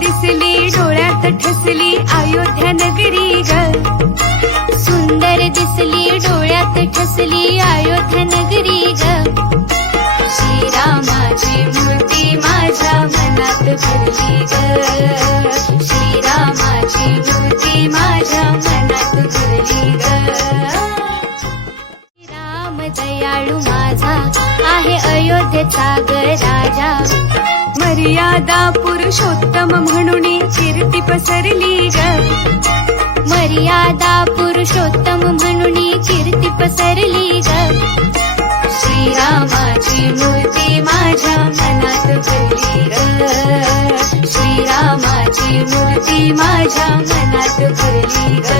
दिसली डोळ्यात ठसली अयोध्या नगरी ग, सुंदर दिसली डोळ्यात ठसली अयोध्या नगरी ग, श्रीरामाची मूर्ती माझ्या मनात भरली ग, श्रीरामाची मूर्ती माझ्या मनात भरली ग. राम दयाळू माझा आहे अयोध्येचा ग राजा, मर्यादा पुरुषोत्तम म्हणून कीर्ती पसरली ग, मर्यादा पुरुषोत्तम म्हणून कीर्ती पसरली ग, श्रीरामाची मूर्ती माझ्या मनात भरली ग, श्रीरामाची मूर्ती माझ्या मनात भरली ग.